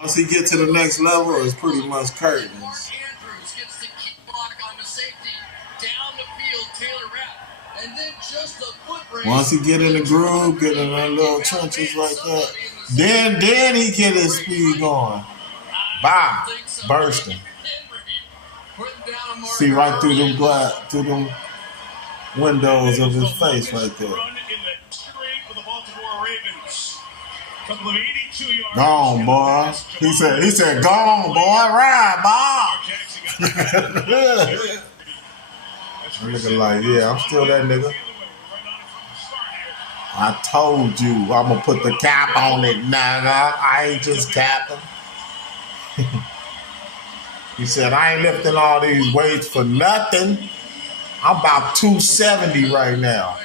Once he get to the next level, it's pretty much curtains. Andrews gets the key block on the safety. Down the field, Taylor Rapp. And then just a foot race. Once he get in the groove, get in the little trenches like that, then he get his speed going. Bah, bursting. See right through them windows of his face right there. Gone, boy. He said, gone, boy. Ride, boy. Nigga like, yeah, I'm still that nigga. I told you I'm gonna put the cap on it, nigga. I ain't just capping. He said, I ain't lifting all these weights for nothing. I'm about 270 right now.